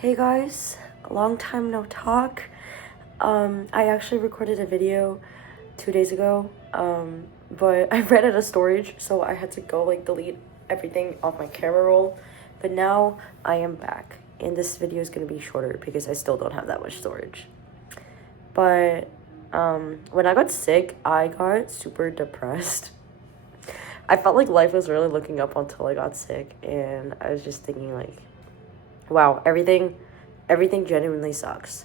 Hey guys, a long time no talk. I actually recorded a video 2 days ago, but I ran out of storage, so I had to go delete everything off my camera roll. But now I am back, and this video is gonna be shorter because I still don't have that much storage. But when I got sick, I got super depressed. I felt like life was really looking up until I got sick, and I was just thinking wow, everything genuinely sucks.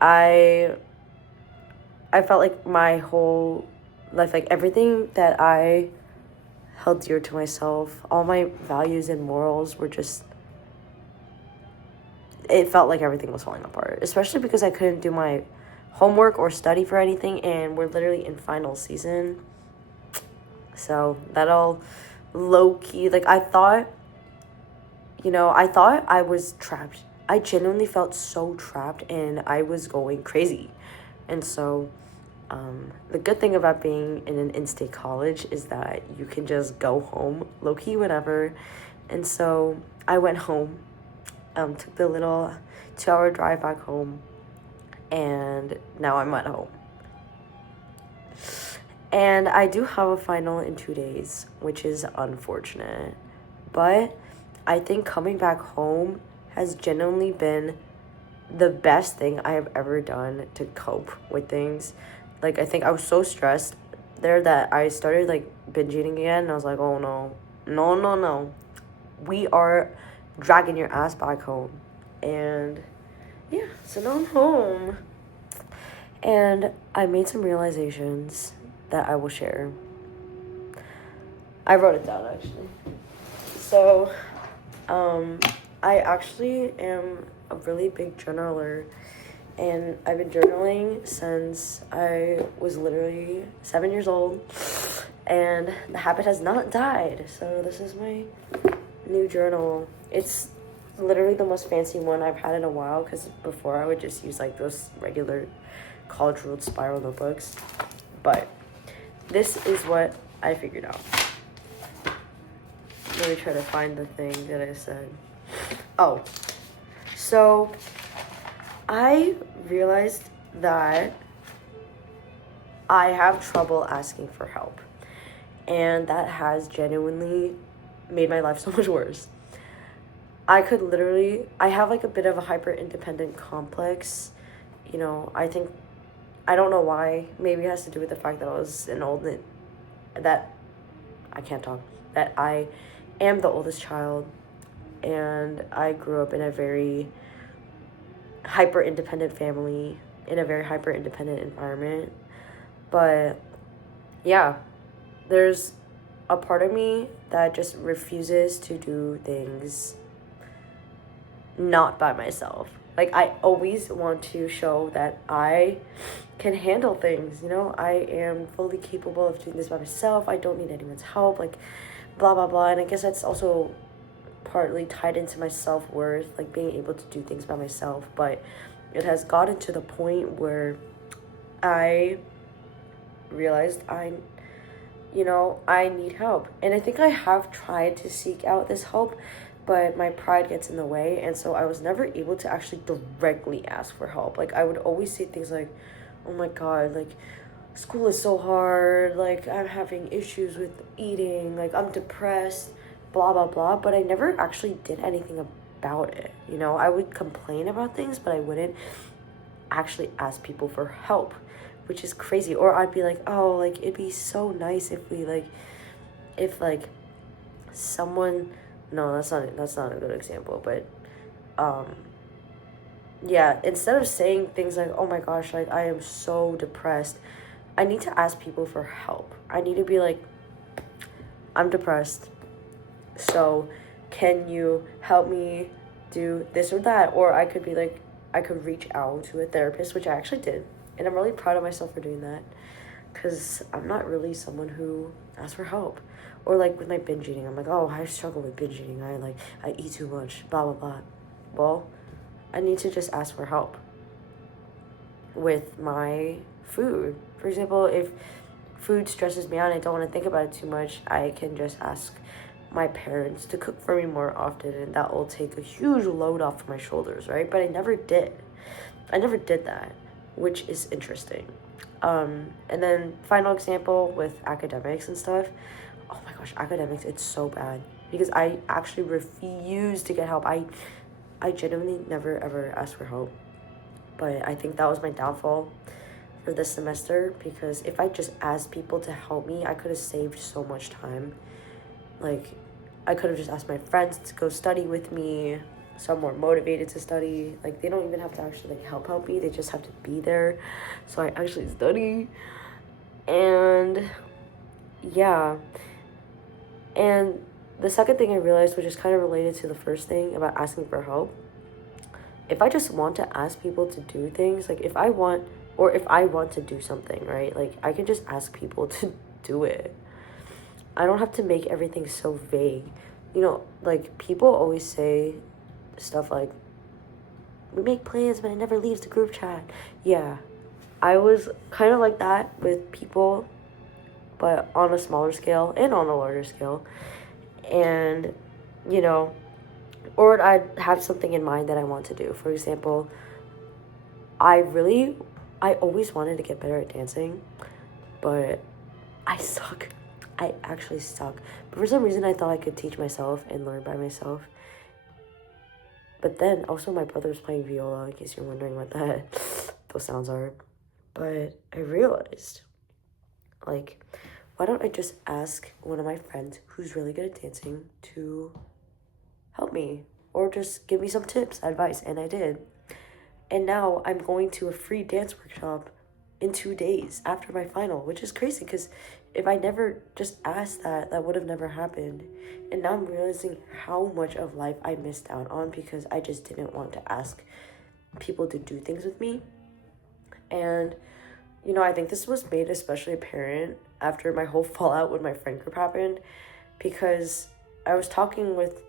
I felt like my whole life, everything that I held dear to myself, all my values and morals were just, it felt like everything was falling apart, especially because I couldn't do my homework or study for anything, and we're literally in final season. So that all low-key, I thought I was trapped. I genuinely felt so trapped, and I was going crazy. And so the good thing about being in an in-state college is that you can just go home low-key whenever. And so I went home, took the little 2-hour drive back home, and now I'm at home. And I do have a final in 2 days, which is unfortunate. But I think coming back home has genuinely been the best thing I have ever done to cope with things. I think I was so stressed there that I started binge eating again, and I was like, oh no, no. We are dragging your ass back home. And yeah, so now I'm home. And I made some realizations that I will share. I wrote it down actually. So, I actually am a really big journaler, and I've been journaling since I was literally 7 years old, and the habit has not died. So this is my new journal. It's literally the most fancy one I've had in a while, because before I would just use those regular college ruled spiral notebooks, but this is what I figured out. Let me try to find the thing that I said. Oh, so I realized that I have trouble asking for help, and that has genuinely made my life so much worse. I have a bit of a hyper independent complex. I don't know why. Maybe it has to do with the fact that I am the oldest child, and I grew up in a very hyper independent family, in a very hyper independent environment. But yeah, there's a part of me that just refuses to do things not by myself. I always want to show that I can handle things, I am fully capable of doing this by myself. I don't need anyone's help, blah, blah, blah. And I guess that's also partly tied into my self-worth, being able to do things by myself. But it has gotten to the point where I realized I need help. And I think I have tried to seek out this help, but my pride gets in the way, and so I was never able to actually directly ask for help. I would always say things like, oh my god, school is so hard, I'm having issues with eating, I'm depressed, blah, blah, blah, but I never actually did anything about it, I would complain about things, but I wouldn't actually ask people for help, which is crazy. Or I'd be like, oh, it'd be so nice if we, if, someone... No, that's not a good example, but yeah, instead of saying things like, oh my gosh, I am so depressed, I need to ask people for help. I need to be like, I'm depressed, so can you help me do this or that? Or I could be like, I could reach out to a therapist, which I actually did, and I'm really proud of myself for doing that, because I'm not really someone who asks for help. Or with my binge eating, I'm like, oh, I struggle with binge eating. I eat too much, blah, blah, blah. Well, I need to just ask for help with my food. For example, if food stresses me out and I don't want to think about it too much, I can just ask my parents to cook for me more often, and that will take a huge load off my shoulders, right? But I never did. I never did that, which is interesting. And then final example with academics and stuff. Oh my gosh, academics, it's so bad because I actually refuse to get help. I genuinely never ever asked for help. But I think that was my downfall for this semester, because if I just asked people to help me, I could have saved so much time. Like, I could have just asked my friends to go study with me, so I'm more motivated to study. Like, they don't even have to actually like help me, they just have to be there so I actually study. And yeah, and the second thing I realized, which is kind of related to the first thing about asking for help, if I just want to ask people to do things, like if I want to do something, right? Like, I can just ask people to do it. I don't have to make everything so vague. You know, like, people always say stuff like, we make plans, but it never leaves the group chat. Yeah, I was kind of like that with people, but on a smaller scale and on a larger scale. And, you know, or I'd have something in mind that I want to do. For example, I always wanted to get better at dancing, but I suck. I actually suck. But for some reason, I thought I could teach myself and learn by myself. But then also my brother was playing viola, in case you're wondering what those sounds are. But I realized, like, why don't I just ask one of my friends who's really good at dancing to help me, or just give me some tips, advice, and I did. And now I'm going to a free dance workshop in 2 days after my final, which is crazy because if I never just asked that would have never happened. And now I'm realizing how much of life I missed out on because I just didn't want to ask people to do things with me. And, you know, I think this was made especially apparent after my whole fallout with my friend group happened, because I was talking with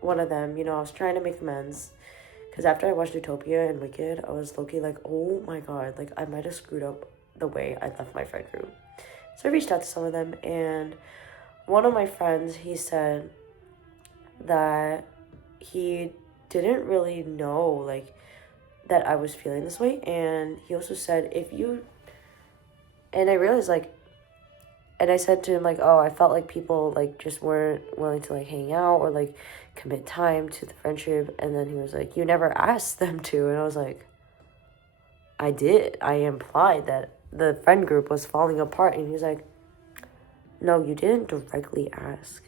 one of them, you know, I was trying to make amends. Because after I watched Utopia and Wicked, I was low-key like, oh my god, like, I might have screwed up the way I left my friend group. So I reached out to some of them, and one of my friends, he said that he didn't really know, like, that I was feeling this way. And he also said, and I realized, like, and I said to him, like, oh, I felt like people, like, just weren't willing to, like, hang out or, like, commit time to the friendship. And then he was like, you never asked them to. And I was like, I did. I implied that the friend group was falling apart. And he was like, no, you didn't directly ask.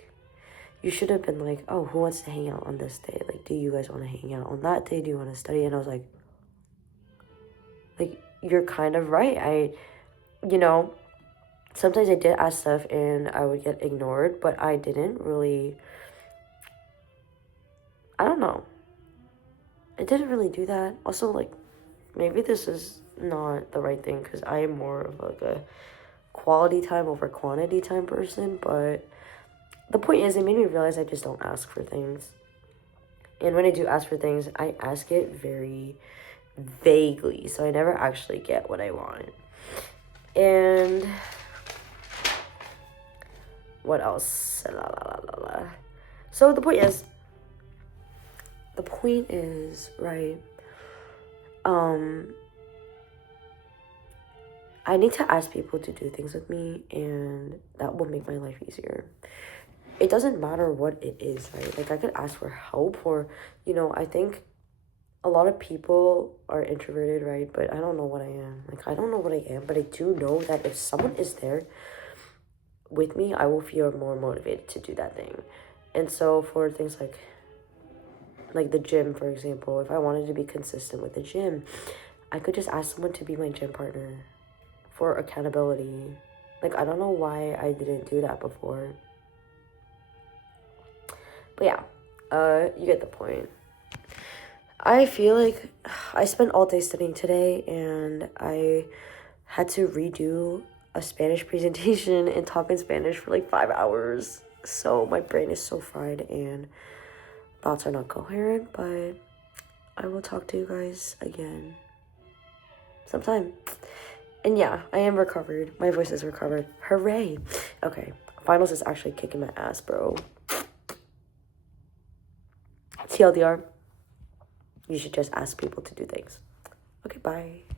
You should have been like, oh, who wants to hang out on this day? Like, do you guys want to hang out on that day? Do you want to study? And I was like, you're kind of right. You know, sometimes I did ask stuff and I would get ignored, but I didn't really, I don't know. I didn't really do that. Also, like, maybe this is not the right thing because I am more of like a quality time over quantity time person, but the point is, it made me realize I just don't ask for things. And when I do ask for things, I ask it very vaguely, so I never actually get what I want. And what else? So the point is, right, I need to ask people to do things with me, and that will make my life easier. It doesn't matter what it is, right? Like, I could ask for help, or, you know, I think a lot of people are introverted, right? But I don't know what I am. Like, I don't know what I am, but I do know that if someone is there with me, I will feel more motivated to do that thing. And so for things like the gym, for example, if I wanted to be consistent with the gym, I could just ask someone to be my gym partner for accountability. Like, I don't know why I didn't do that before. But yeah, you get the point. I feel like I spent all day studying today, and I had to redo a Spanish presentation and talk in Spanish for like 5 hours. So my brain is so fried and thoughts are not coherent, but I will talk to you guys again sometime. And yeah, I am recovered. My voice is recovered. Hooray. Okay, finals is actually kicking my ass, bro. TLDR, you should just ask people to do things. Okay, bye.